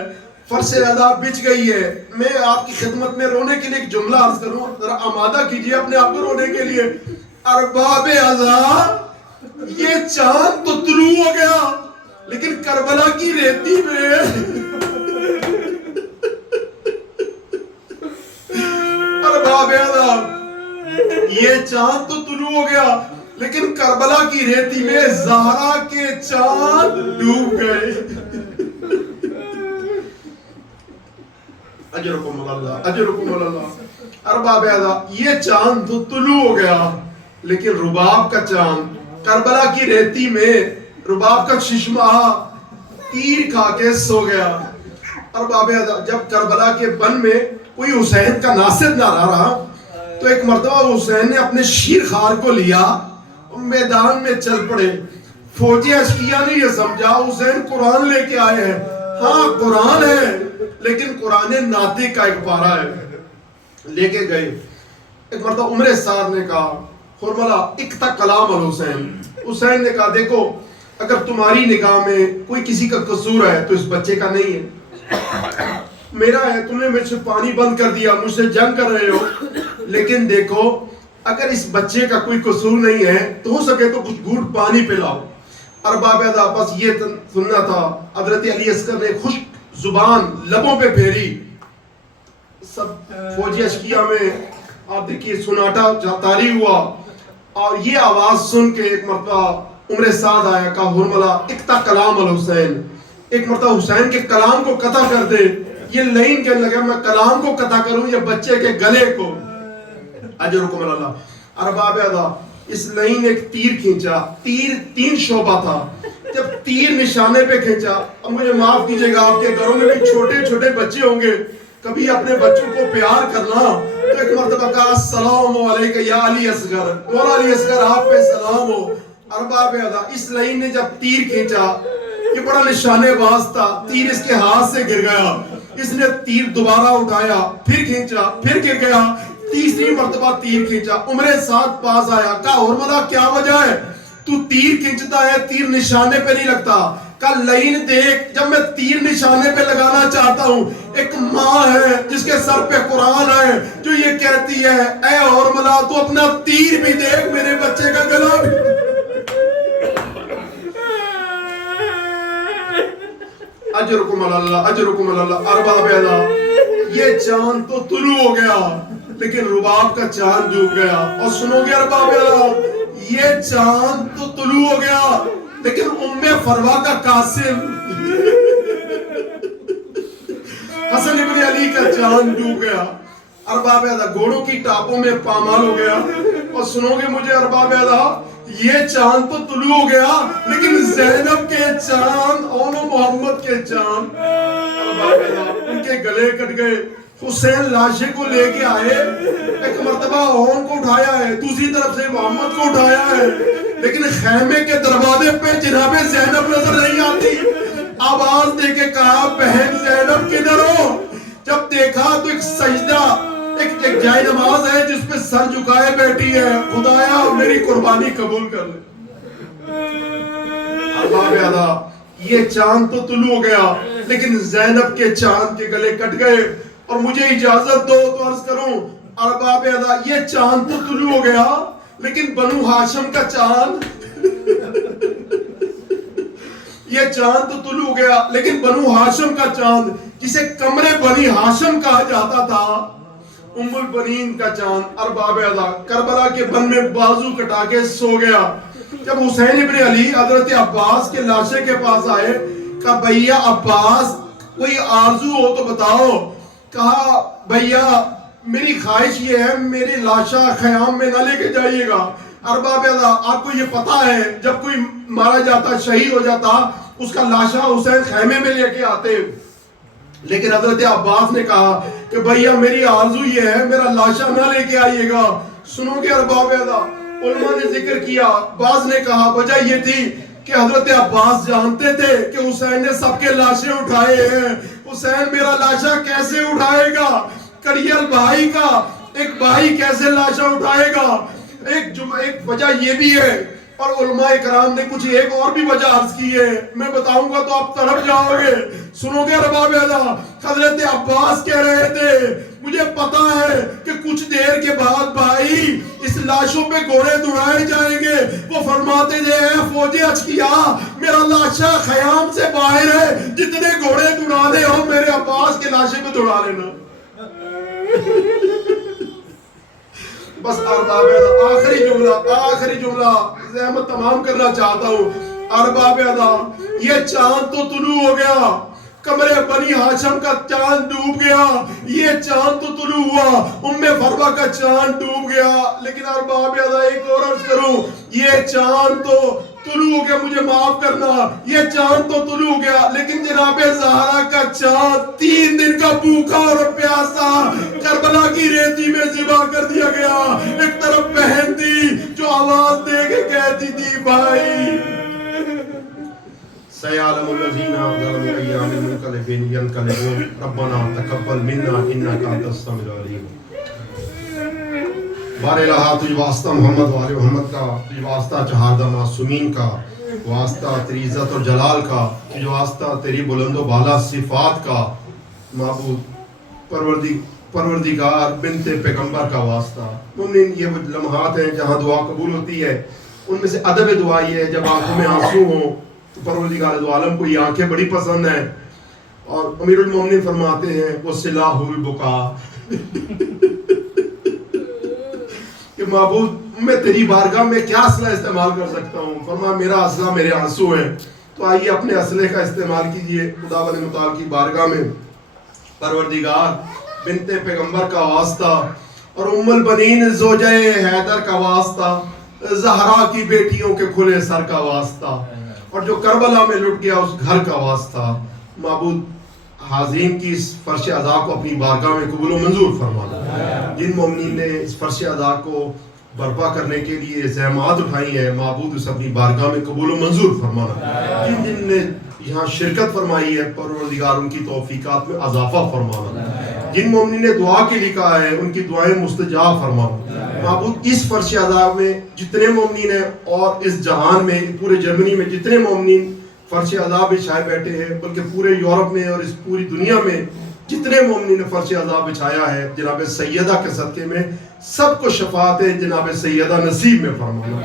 فرش ادا بچ گئی ہے. میں آپ کی خدمت میں رونے کے لیے ایک جملہ عرض کروں, ذرا آمادہ کیجئے اپنے آپ کو رونے کے لیے. ارباب ادا یہ چاند تو طلوع ہو گیا لیکن کربلا کی ریتی میں ارباب ادا یہ چاند تو طلوع ہو گیا لیکن کربلا کی ریتی میں زہرا کے چاند ڈوب گئے. اجرکم اللہ اجرکم اللہ. ارباب ادا یہ چاند تو طلوع ہو گیا لیکن رباب کا چاند کربلا کی ریتی میں رباب کا چشمہ تیر کھا کے سو گیا. ارباب ادا جب کربلا کے بن میں کوئی حسین کا ناصر نہ رہا تو ایک مرتبہ حسین نے اپنے شیر خار کو لیا, میدان میں چل پڑے. فوجی اشکیا نے یہ سمجھا حسین قرآن لے کے آئے ہیں. ہاں قرآن ہے لیکن قرآن ناطق کا ایک پارہ ہے. لے کے گئے. ایک مرتبہ عمر سعد نے کہا خرملہ اکتا کلام الحسین. حسین نے کہا دیکھو اگر تمہاری نگاہ میں کوئی کسی کا قصور ہے تو اس بچے کا نہیں ہے, میرا ہے. تم نے مجھ سے پانی بند کر دیا, مجھ سے جنگ کر رہے ہو, لیکن دیکھو اگر اس بچے کا کوئی قصور نہیں ہے تو ہو سکے تو کچھ گھونٹ پانی پلاؤ. ارباب ادا بس یہ سننا تھا. حضرت علی اصغر نے خشک زبان لبوں پہ پھیری. سب فوجی اشکیا میں آپ دیکھیے سناٹا طاری ہوا اور یہ آواز سن کے ایک مرتبہ عمر سعد آیا, کہا حرملہ اکتا کلام الحسین. ایک مرتبہ حسین کے کلام کو قطع کر دے. یہ لائن کہنے لگا میں کلام کو قطع کروں یا بچے کے گلے کو. اجرکم اللہ. ارباب ادا اس لائن نے ایک تیر کھینچا. تیر 3 شعبہ تھا. جب تیر نشانے پہ کھینچا, اب مجھے معاف کیجئے گا آپ کے گھروں میں بھی چھوٹے چھوٹے بچے ہوں گے, کبھی اپنے بچوں کو پیار کرنا تو ایک مرتبہ کہا السلام علیکہ یا علی اصغر, مولا علی اصغر آپ پہ سلام ہو. ارباب ادا اس لائن نے جب تیر کھینچا, یہ بڑا نشانے باز تھا, تیر اس کے ہاتھ سے گر گیا. اس نے تیر دوبارہ اٹھایا, پھر کھینچا, پھر گر گیا. تیسری مرتبہ تیر کھینچا. عمر سعد پاس آیا, کہا حرملہ کیا وجہ ہے تو تیر کھینچتا ہے, تیر نشانے پہ نہیں لگتا. کہا لائن دیکھ, جب میں تیر نشانے پہ لگانا چاہتا ہوں ایک ماں ہے جس کے سر پہ قرآن ہے جو یہ کہتی ہے اے حرملہ تو اپنا تیر بھی دیکھ, میرے بچے کا گلا بھی. اجرکم اللہ اجرکم اللہ. ارباب ادا یہ چاند تو طلوع ہو گیا لیکن رباب کا چاند ڈوب گیا. اور سنو گے ارباب ادا یہ چاند تو طلوع ہو گیا لیکن ام فروا کا قاسم حسن ابن علی کا چاند ڈوب گیا. ارباب ادا گھوڑوں کی ٹاپوں میں پامال ہو گیا. اور سنو گے مجھے ارباب ادا یہ چاند تو طلوع ہو گیا لیکن زینب کے چاند اور محمد کے چاند ارباب ادا ان کے گلے کٹ گئے. حسین لاشے کو لے کے آئے, ایک مرتبہ اون کو اٹھایا ہے, دوسری طرف سے محمد کو اٹھایا ہے, لیکن خیمے کے دروازے پہ جناب زینب نظر نہیں آتی. آواز دے کے کہا بہن زینب کدھر ہو؟ جب دیکھا تو ایک سجدہ ایک جائے نماز ہے جس پہ سر جھکائے بیٹھی ہے, خدایا میری قربانی قبول کر لے. ارباب ادا یہ چاند تو طلوع ہو گیا لیکن زینب کے چاند کے گلے کٹ گئے. اور مجھے اجازت دو تو عرض کروں ارباب ادا یہ چاند تو طلوع ہو گیا لیکن بنو ہاشم کا چاند یہ چاند تو طلوع ہو گیا لیکن بنو ہاشم کا چاند جسے کمرے بنی ہاشم کہا جاتا تھا, ام البنین کا چاند ارباب ادا کربلا کے بن میں بازو کٹا کے سو گیا. جب حسین ابن علی حضرت عباس کے لاشے کے پاس آئے, کہا بھیا عباس کوئی آرزو ہو تو بتاؤ. کہا بھیا میری خواہش یہ ہے میری لاشا خیام میں نہ لے کے جائیے گا. ارباب ادا آپ کو یہ پتا ہے جب کوئی مارا جاتا شہید ہو جاتا اس کا لاشا حسین خیمے میں لے کے آتے, لیکن حضرت عباس نے کہا کہ بھیا میری آرزو یہ ہے میرا لاشا نہ لے کے آئیے گا. سنو گے ارباب ادا علماء نے ذکر کیا، بعض نے کہا وجہ یہ تھی کہ حضرت عباس جانتے تھے کہ حسین نے سب کے لاشیں اٹھائے ہیں، حسین میرا لاشا کیسے اٹھائے گا؟ کڑیل بھائی کا ایک بھائی کیسے لاشا اٹھائے گا؟ ایک وجہ یہ بھی ہے، اور علماء کرام نے کچھ ایک اور بھی وجہ عرض کی ہے، میں بتاؤں گا تو آپ تڑپ جاؤ گے، سنو گے ارباب ادا۔ حضرت عباس کہہ رہے تھے مجھے پتا ہے کہ کچھ دیر کے بعد بھائی اس لاشوں پہ گھوڑے دوڑائے جائیں گے۔ وہ فرماتے تھے اے فوجی اشقیا، میرا لاشا خیام سے باہر ہے، جتنے گھوڑے دوڑانے ہو میرے عباس کے لاشے پہ دوڑا لینا۔ بس ارباب ادا، آخری جملہ زحمت تمام کرنا چاہتا ہوں۔ ارباب ادا، یہ چاند تو طلوع ہو گیا، قمر بنی ہاشم کا چاند ڈوب گیا، یہ چاند تو طلوع ہوا، ام فروا کا چاند ڈوب گیا، لیکن ارباب ادا ایک اور عرض کروں، یہ چاند تو طلوع ہو گیا، مجھے معاف کرنا، یہ چاند تو طلوع ہو گیا، لیکن جناب زہرا کا چاند 3 دن کا بھوکا اور پیاسا کربلا کی ریتی میں ذبح کر دیا گیا۔ ایک طرف بہن تھی جو آواز دے کے کہتی تھی بھائی سيعلم الذين ظلموا أيام منقلبين ينقلبون ربنا تقبل منا إنك أنت السميع العليم۔ بار الہ تجھ واسطہ محمد و آل محمد کا، تجھ واسطہ چہاردہ معصومین کا، واسطہ تیری عزت اور جلال کا، تجھ واسطہ تیری بلند و بالا صفات کا، معبود پروردگار بنت پیغمبر کا واسطہ۔ مومنین یہ وہ لمحات ہیں جہاں دعا قبول ہوتی ہے، ان میں سے ادب دعا یہ ہے جب آنکھوں میں آنسو ہوں تو پروردگار دو عالم کو یہ آنکھیں بڑی پسند ہیں، اور امیر المومنین فرماتے ہیں وہ صلاح البقا کہ معبود میں تیری بارگاہ میں کیا اسلحہ استعمال کر سکتا ہوں؟ فرمایا میرا اسلحہ میرے آنسو ہیں، تو آئیے اپنے اسلحے کا استعمال کیجئے خداوند متعال کی بارگاہ میں۔ پروردگار بنت پیغمبر کا واسطہ اور ام البنین زوجہ حیدر کا واسطہ، زہرا کی بیٹیوں کے کھلے سر کا واسطہ، اور جو کربلا میں لٹ گیا اس گھر کا واسطہ، معبود حاضرین کی اس فرش ادا کو اپنی بارگاہ میں قبول و منظور فرمانا۔ جن مومنین نے اس فرش ادا کو برپا کرنے کے لیے زحمات اٹھائی ہیں، معبود اس اپنی بارگاہ میں قبول و منظور فرمانا۔ جن نے یہاں شرکت فرمائی ہے، پروردگار ان کی توفیقات میں اضافہ فرمانا۔ جن مومنین نے دعا کے لیے کہا ہے ان کی دعائیں مستجاب فرمانا۔ معبود اس فرش ادا میں جتنے مومنین ہیں اور اس جہان میں پورے جرمنی میں جتنے مومنین فرش ادا بچھائے بیٹھے ہیں، بلکہ پورے یورپ میں اور اس پوری دنیا میں جتنے مومنین نے فرش ادا بچھایا ہے، جناب سیدہ کے صدقے میں سب کو شفاعت جناب سیدہ نصیب میں فرمانا۔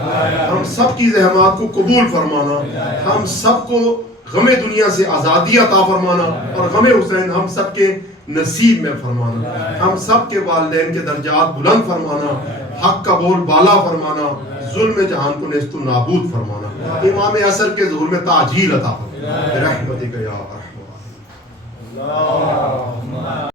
ہم سب کی زحمات کو قبول فرمانا، ہم سب کو غم دنیا سے آزادی عطا فرمانا، اور غم حسین ہم سب کے نصیب میں فرمانا۔ ہم سب کے والدین کے درجات بلند فرمانا، حق کا بول بالا فرمانا، ظلم جہان کو نیست و نابود فرمانا، امام عصر کے ظہور میں تعجیل عطا فرمانا، برحمتک یا ارحم الراحمین۔